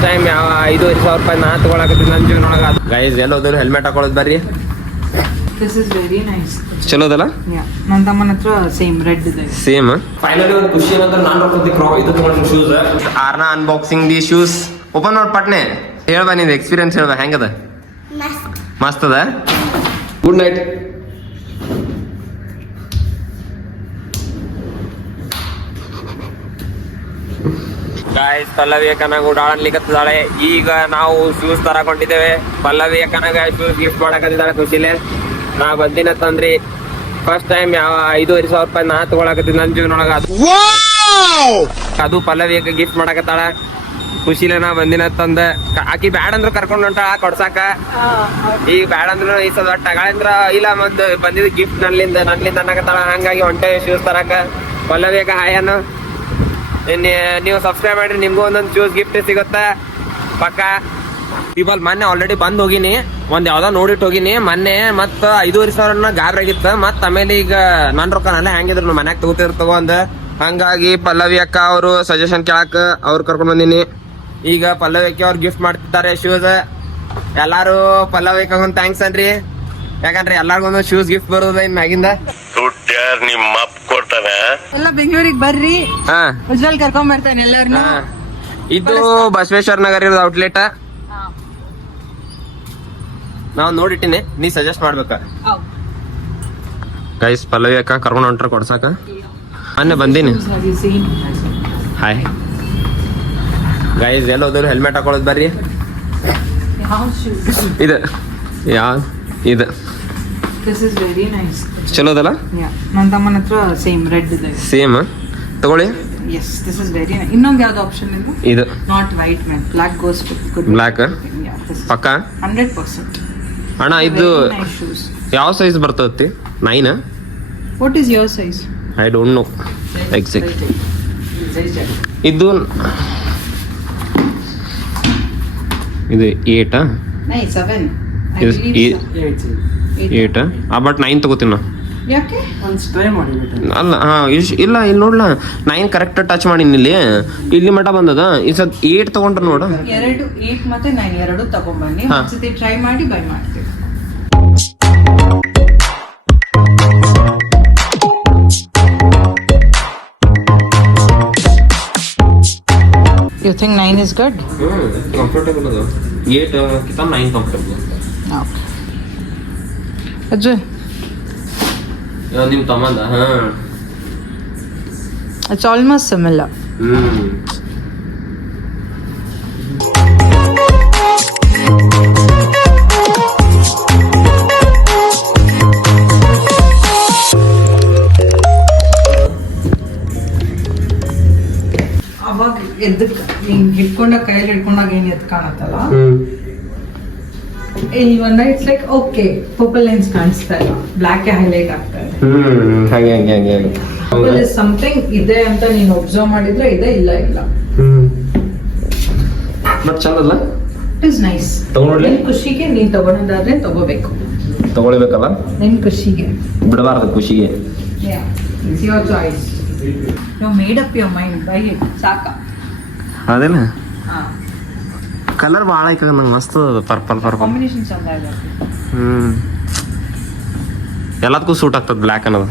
First time ಯಾವ 5,500 ರೂಪಾಯಿ ನಾ ತಗೊಳಕತ್ತೀನಿ ನನ್ನ ಜೀವನೊಳಗೆ. ಗೈಸ್ ಎಲ್ಲೋದ್ರು ಹೆಲ್ಮೆಟ್ ಹಾಕೊಳ್ಳೋದು ಬರ್ರಿ. This is very nice. ಚಲೋದಲ್ಲ? ನನ್ನ ತಮ್ಮನ ಹತ್ರ ಸೇಮ್ ರೆಡ್ ಇದೆ. ಸೇಮ್. ಫೈನಲಿ ಒಂದು ಖುಷಿ ಏನಂದ್ರೆ ನಾನು ರೊಕ್ಕದಿ ಇದು ತಗೊಂಡು ಶೂಸ್. ಆರ್ನ ಅನ್ಬಾಕ್ಸಿಂಗ್ ದಿ ಶೂಸ್. ಓಪನ್ ಮಾಡಿ ಪಟ್ನೆ ಹೇಳ್ಬಾ, ನಿಂದು ಎಕ್ಸ್ಪೀರಿಯನ್ಸ್ ಹೇಳ್ಬಾ ಹೆಂಗದ? ಮಸ್ತ್ ಅದ. Good night. ಗಾಯ್ಸ್ ಪಲ್ಲವಿ ಅಕ್ಕನಾಗ ಓಡಾಡ್ಲಿಕ್ಕತ್ತಿದ್ದಾಳೆ. ಈಗ ನಾವು ಶೂಸ್ ತರಕೊಂಡಿದ್ದೇವೆ. ಪಲ್ಲವಿ ಅಕ್ಕನಾಗ ಶೂಸ್ ಗಿಫ್ಟ್ ಮಾಡಕತ್ತಿದ್ದಾಳೆ ಖುಷಿಲೆ. ನಾ ಬಂದಿನತ್ತಂದ್ರಿ ಫಸ್ಟ್ ಟೈಮ್ ಯಾವ 5,500 ರೂಪಾಯಿ ನಾ ತಗೊಳಕತ್ತೀನಿ ನನ್ನ ಜೀವನೊಳಗ. ಅದು ಪಲ್ಲವಿ ಅಕ್ಕ ಗಿಫ್ಟ್ ಮಾಡಕತ್ತಾಳ ಖುಷಿಲೆ. ನಾ ಬಂದಿನತ್ತಂದ ಆಕಿ ಬ್ಯಾಡ್ ಅಂದ್ರ ಕರ್ಕೊಂಡ್ ಹೊಂಟಾಳ ಕೊಡ್ಸಾಕ. ಈಗ ಬ್ಯಾಡ್ ಅಂದ್ರ ಈ ಸಲ ಟಗಾಳಂದ್ರ ಇಲ್ಲ ಮತ್ ಬಂದಿದ್ ಗಿಫ್ಟ್ ನನ್ನಿಂದ ಅನ್ನಕತ್ತಾಳ. ಹಂಗಾಗಿ ಹೊಂಟೆ ಶೂಸ್ ತರಕ. ಪಲ್ಲವಿ ಅಕ್ಕ ಹಾಯ್ ಅನ್ನು. ನೀವು ಸಬ್ಸ್ಕ್ರೈಬ್ ಮಾಡ್ರಿ, ನಿಮ್ಗೂ ಒಂದೊಂದು ಶೂಸ್ ಗಿಫ್ಟ್ ಸಿಗುತ್ತಾ ಪಕ್ಕ. ಇವಾಗ ಮೊನ್ನೆ ಆಲ್ರೆಡಿ ಬಂದ್ ಹೋಗಿನಿ, ಒಂದ್ ಯಾವ್ದೋ ನೋಡಿಟ್ಟು ಹೋಗಿನಿ ಮೊನ್ನೆ. ಮತ್ತ 5,500 ಗಾಬ್ರಾಗಿತ್ತ. ಮತ್ ಆಮೇಲೆ ಈಗ ನನ್ ರೊಕ್ಕನಲ್ಲ ಹೆಂಗಿದ್ರು ಮನ್ಯಾಗ ತಗೋತಿರ್ತವ ಅಂದ. ಹಂಗಾಗಿ ಪಲ್ಲವಿ ಅಕ್ಕ ಅವರು ಸಜೆಷನ್ ಕೇಳಾಕ ಅವ್ರು ಕರ್ಕೊಂಡ್ ಬಂದಿನಿ. ಈಗ ಪಲ್ಲವಿ ಅಕ್ಕ ಅವ್ರು ಗಿಫ್ಟ್ ಮಾಡ್ತಿದ್ದಾರೆ ಶೂಸ್. ಎಲ್ಲಾರು ಪಲ್ಲವಿ ಅಕ್ಕ ಒಂದು ಥ್ಯಾಂಕ್ಸ್ ಅನ್ರಿ. ಯಾಕಂದ್ರೆ ಎಲ್ಲಾರ್ಗೊಂದು ಶೂಸ್ ಗಿಫ್ಟ್ ಬರೋದ ಇನ್ ಮ್ಯಾಗಿಂದ. ನಿಮ್ಮ ಅಪ್ಪ ಕೊಡ್ತಾನೆ. ಎಲ್ಲ ಬೆಂಗಳೂರಿಗೆ ಬರ್ರಿ, ಉಜ್ವಲ್ ಕರ್ಕೊಂಡ್ ಬರ್ತಾನೆ ಎಲ್ಲಾರನ್ನ. ಇದು ಬಸವೇಶ್ವರ ನಗರ ಇರೋದು ಔಟ್ಲೆಟ್. ನಾವ್ ನೋಡಿಟ್ಟಿನಿ, ನೀ ಸಜೆಸ್ಟ್ ಮಾಡ್ಬೇಕ. ಗೈಸ್ ಪಲ್ಲವಿ ಅಕ್ಕ ಕರ್ಕೊಂಡು ಹೊಂಟ್ರ ಕೊಡ್ಸಾಕ. ಮೊನ್ನೆ ಬಂದೀನಿ. ಹಾಯ್ ಗೈಸ್ ಎಲ್ಲೋದ್ರು ಹೆಲ್ಮೆಟ್ ಹಾಕೊಳ್ಳೋದು ಬರ್ರಿ. ಇದು ಇದು This is very nice. ಚಲೋದಲ್ಲ? ನನ್ನ ತಮ್ಮನ ಹತ್ರ ಸೇಮ್ ರೆಡ್ ಇದೆ. ಸೇಮ್ ತಗೊಳ್ಳಿ. Yes, this is very nice. ಇನ್ನೊಂದು ಯಾವ್ದು ಆಪ್ಷನ್ ಇದೆ? ಇದು not white man, black goes good. Black ಪಕ್ಕ 100%. ಅಣ್ಣ ಇದು nice shoes. ಯಾವ ಸೈಜ್ ಬರ್ತತಿ? 9? What is your size? I don't know exact. ಇದು 8 Nice, 7. ಇದು 8 ಬಟ್ 9 ತಗೋತೀನಿ ನಾ. ಯಾಕೆ? ಅಲ್ಲ ಇಲ್ಲ ಇಲ್ಲಿ ನೋಡ್ಲಾ 9 ಕರೆಕ್ಟ್ ಟಚ್ ಮಾಡೀನಿ. ಇಲ್ಲಿ ಮಟ ಬಂದದ. ಈ ಸದ್ 8 ತಗೊಂಡ್ರ ನೋಡ. 8 ಮತ್ತೆ 9 ಎರಡು ತಗೊಂಡ್ಬನ್ನಿ. ಒಂದ್ಸತಿ ಟ್ರೈ ಮಾಡಿ ಬೈ ಮಾಡ್ತೀವಿ. You think 9 is good? Comfortable ಅದ. 8 ಕಿಂತ 9 ಕಂಫರ್ಟಬಲ್. Okay. ಅಜ್ಜು ನಿಮ್ ತಮ್ಮಂದ? It's almost similar. ಅವಾಗ ಎದ್ದಕ್ಕೆ ಹಿಂಗ್ ಕೈಯಲ್ಲಿ ಹಿಡ್ಕೊಂಡಾಗ ಏನ್ ಎದ್ ಕಾಣತ್ತಲ್ಲ, ಇಲ್ಲಿ ಒಂದ it's like okay purple lines ಕಾಣಿಸ್ತಾ ಇಲ್ಲ, ಬ್ಲಾಕ್ ಹೈಲೈಟ್ ಆಗ್ತಾ ಇದೆ. ಪರ್ಪಲ್ ಇಸ್ ಸಮಥಿಂಗ್ ಇದೆ ಅಂತ ನೀನು ಒಬ್ಸರ್ವ್ ಮಾಡಿದ್ರೆ ಇದೆ, ಇಲ್ಲ ಬಟ್ ಚಂದಲ್ಲ. It is nice. ನಿನ್ ಖುಷಿಗೆ ನೀನ್ ತಗೊಳೋದಾದ್ರೆ ತಗೋಬೇಕು. ತಗೊಳ್ಬೇಕಲ್ಲ ನಿನ್ ಖುಷಿಗೆ, ಬಿಡಬಾರ್ದು ಖುಷಿಗೆ. It's your choice. You made up your mind, buy it. ಸಾಕ ಅದೇನ ಕಲರ್ ಭಾಳ ಐತೆ ನಂಗೆ. ಮಸ್ತ್ ಪರ್ಪಲ್ ಕಾಂಬಿನೇಷನ್ ಚಂದ ಇದೆ. ಎಲ್ಲದಕ್ಕೂ ಸೂಟ್ ಆಗ್ತದೆ ಬ್ಲ್ಯಾಕ್ ಅನ್ನೋದು.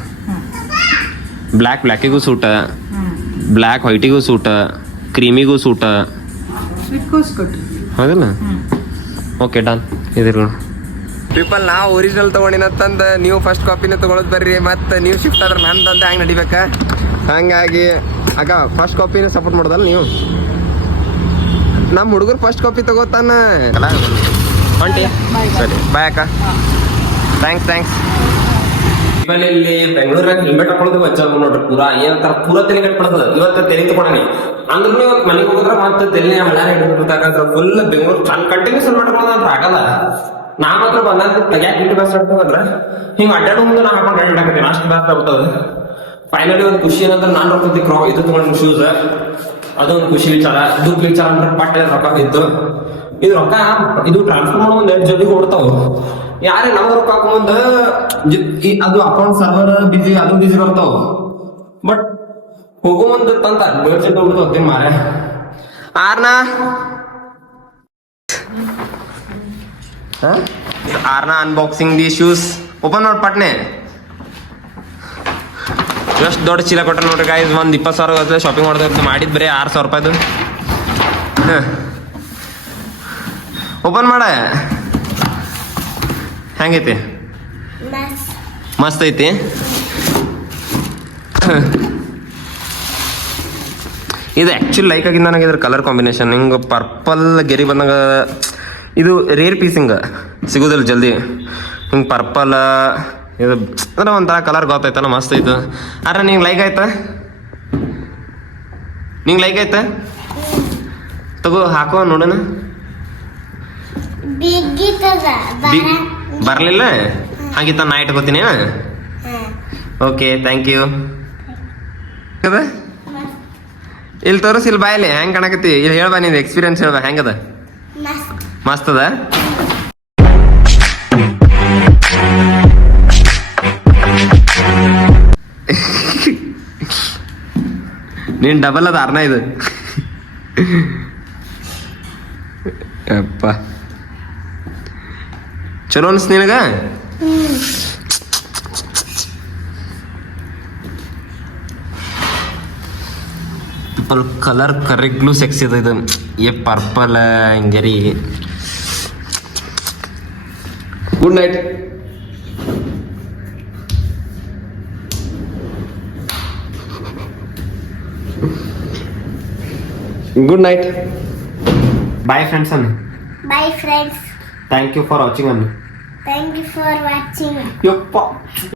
ಬ್ಲ್ಯಾಕಿಗೂ ಸೂಟ, ಬ್ಲ್ಯಾಕ್ ವೈಟಿಗೂ ಸೂಟ, ಕ್ರೀಮಿಗೂ ಸೂಟ. ಹೌದಲ್ಲ? Okay done. ಇದಿರು ಪೀಪಲ್, ನಾವು ಒರಿಜಿನಲ್ ತೊಗೊಂಡಿನಂತಂದು ನೀವು ಫಸ್ಟ್ ಕಾಪಿನ ತೊಗೊಳೋದು ಬರ್ರಿ. ಮತ್ತು ನೀವು ಶಿಫ್ಟ್ ಆದ್ರೆ ನಂದಂತ ಹೆಂಗೆ ನಡಿಬೇಕ. ಹಂಗಾಗಿ ಅಕ್ಕ ಫಸ್ಟ್ ಕಾಪಿನ ಸಪೋರ್ಟ್ ಮಾಡೋದಲ್ಲ ನೀವು. ನಮ್ಮ ಹುಡುಗರು ಫಸ್ಟ್ ಕಾಪಿ ತಗೋತಾನ. ಹೊಂಟಿ ಸರಿ, ಬಾಯ್ ಅಕ್ಕ. ಥ್ಯಾಂಕ್ಸ್. ಇಲ್ಲಿ ಬೆಂಗಳೂರಾಗ ಹೆಲ್ಮೆಟ್ ಹಾಕೊಳ್ಳೋದು ವಜ್ಜಾಗ ನೋಡ್ರಿ. ಪೂರಾ ಏನಂತಾರ, ಪೂರಾ ತಲೆ ಕಟ್ಬಿಡ್ತದ. ಇವತ್ತು ತಲೆ ತಗೊಂಡಿ ಅಂದ್ರೂ ಮನೆಗೆ ಹೋಗಿದ್ರೆ ಮತ್ತೆ ತಲೆ ಮಳೆ ಹಿಡಿದ್ಬಿಡ್ತಾಕಂದ್ರೆ ಫುಲ್ ಬೆಂಗಳೂರು ಕಂಟಿನ್ಯೂಸ್ ಹೆಲ್ಮೆಟ್ ಹಾಕೊಳ್ಳೋದಂದ್ರೆ ಆಗಲ್ಲ. ನಾ ಮಾತ್ರ ಬಂದಾಗ ತೆಗ್ಯಾಕ್ ಬಿಟ್ಟು ಬಸ್ ಹಾಡ್ಕೊಂಡ್ರೆ ಹಿಂಗೆ ಅಡ್ಡಾಡೋ ಮುಂದೆ ನಾ ಹಾಕೊಂಡು ಅಡ್ಡಾಡಕತ್ತೀನಿ. ಅಷ್ಟು ಬ್ಯಾಸ್ ಆಗ್ತದ. ಫೈನಲಿ ಒಂದು ಖುಷಿ ಏನಂದ್ರೆ ನಾನು ರೊಕ್ಕ ಇದು ತಗೊಂಡು ಶೂಸ್, ಅದೊಂದು ಖುಷಿ ವಿಚಾರ. ದುಃಖ ವಿಚಾರ ಅಂದ್ರೆ ಪಟ್ಟೆ ರೊಕ್ಕ ಇತ್ತು. ಇದು ರೊಕ್ಕ ಇದು ಟ್ರಾನ್ಸ್ಫರ್ ಮಾಡೋ ಒಂದು 2 ಜಲ್ದಿ ಹೊಡ್ತಾವ. ಯಾರೇ ನಮ್ಗೆ ರೊಕ್ಕ ಹಾಕೊಂಡ್ ಅದು ಅಕೌಂಟ್ ಸರ್ವರ್ ಬಿಜಿ, ಅದು ಬಿಜಿ ಬರ್ತಾವ. ಬಟ್ ಹೋಗೋ ಒಂದು ತಂತ 2 ಜಲ್ದಿ ಹೊಡ್ದು ಹೋಗ್ತೀನಿ ಮಾರೆ. ಆರ್ನ ಆರ್ನ ಅನ್ಬಾಕ್ಸಿಂಗ್ ದಿ ಶೂಸ್ ಓಪನ್ ಮಾಡಿ ಪಟ್ನೆ. ಎಷ್ಟು ದೊಡ್ಡ ಚೀಲ ಕೊಟ್ಟರೆ ನೋಡ್ರಿ ಗಾಯ್ಸ್, ಒಂದು 20,000 ಶಾಪಿಂಗ್ ಮಾಡಿದ್ ಬರೀ 6,000 ರೂಪಾಯಿದು. ಹಾಂ ಓಪನ್ ಮಾಡ. ಹೆಂಗೈತಿ? ಮಸ್ತ್ ಐತಿ. ಇದು ಆ್ಯಕ್ಚುಲಿ ಲೈಕ್ ಆಗಿದ್ದು ನನಗೆ ಇದ್ರ ಕಲರ್ ಕಾಂಬಿನೇಷನ್ ಹಿಂಗೆ ಪರ್ಪಲ್ ಗೆರಿ ಬಂದಾಗ. ಇದು ರೇರ್ ಪೀಸ್ ಹಿಂಗೆ ಸಿಗೋದಿಲ್ಲ ಜಲ್ದಿ. ಹಿಂಗೆ ಪರ್ಪಲ್ ಇದು ಅಂದ್ರೆ ಒಂಥರ ಕಲರ್ ಗೊತ್ತಾಯ್ತಲ್ಲ, ಮಸ್ತ್ ಐತೆ. ಆದ್ರೆ ನಿಂಗೆ ಲೈಕ್ ಆಯ್ತಾ? ನಿಂಗೆ ಲೈಕ್ ಆಯ್ತಾ? ತಗೋ ಹಾಕೋ ನೋಡೋಣ. ಬರಲಿಲ್ಲ ಹಾಗಿತ್ತ ನಾ ಇಟ್ಕೋತೀನಿ. Okay thank you. ಅದ ಇಲ್ಲಿ ತೋರಿಸಿ, ಇಲ್ಲಿ ಬಾಯಲ್ಲಿ ಹೆಂಗೆ ಕಾಣಕತ್ತಿ, ಇಲ್ಲಿ ಹೇಳ್ಬಾ ನೀನು ಎಕ್ಸ್ಪೀರಿಯನ್ಸ್ ಹೇಳ್ಬಾ ಹೆಂಗದ. ಮಸ್ತ್ ಅದ. ನೀನ್ ಡಬಲ್ ಅದ ಅರ್ನ ಇದು. ಅಪ್ಪ ಚಲೋ ಅನ್ಸ್ ನಿನಗ? ಕಲರ್ ಕರೆಕ್ಟ್ಲು ಸೆಕ್ಸಿ ಅದ ಇದು. ಪರ್ಪಲ್ ಹಿಂಗರಿ. Good night. Good night. Bye friends ಅನ್ನು. Bye friends. Thank you for watching ಅನ್ನು. Thank you for watching. ಯಪ್ಪ.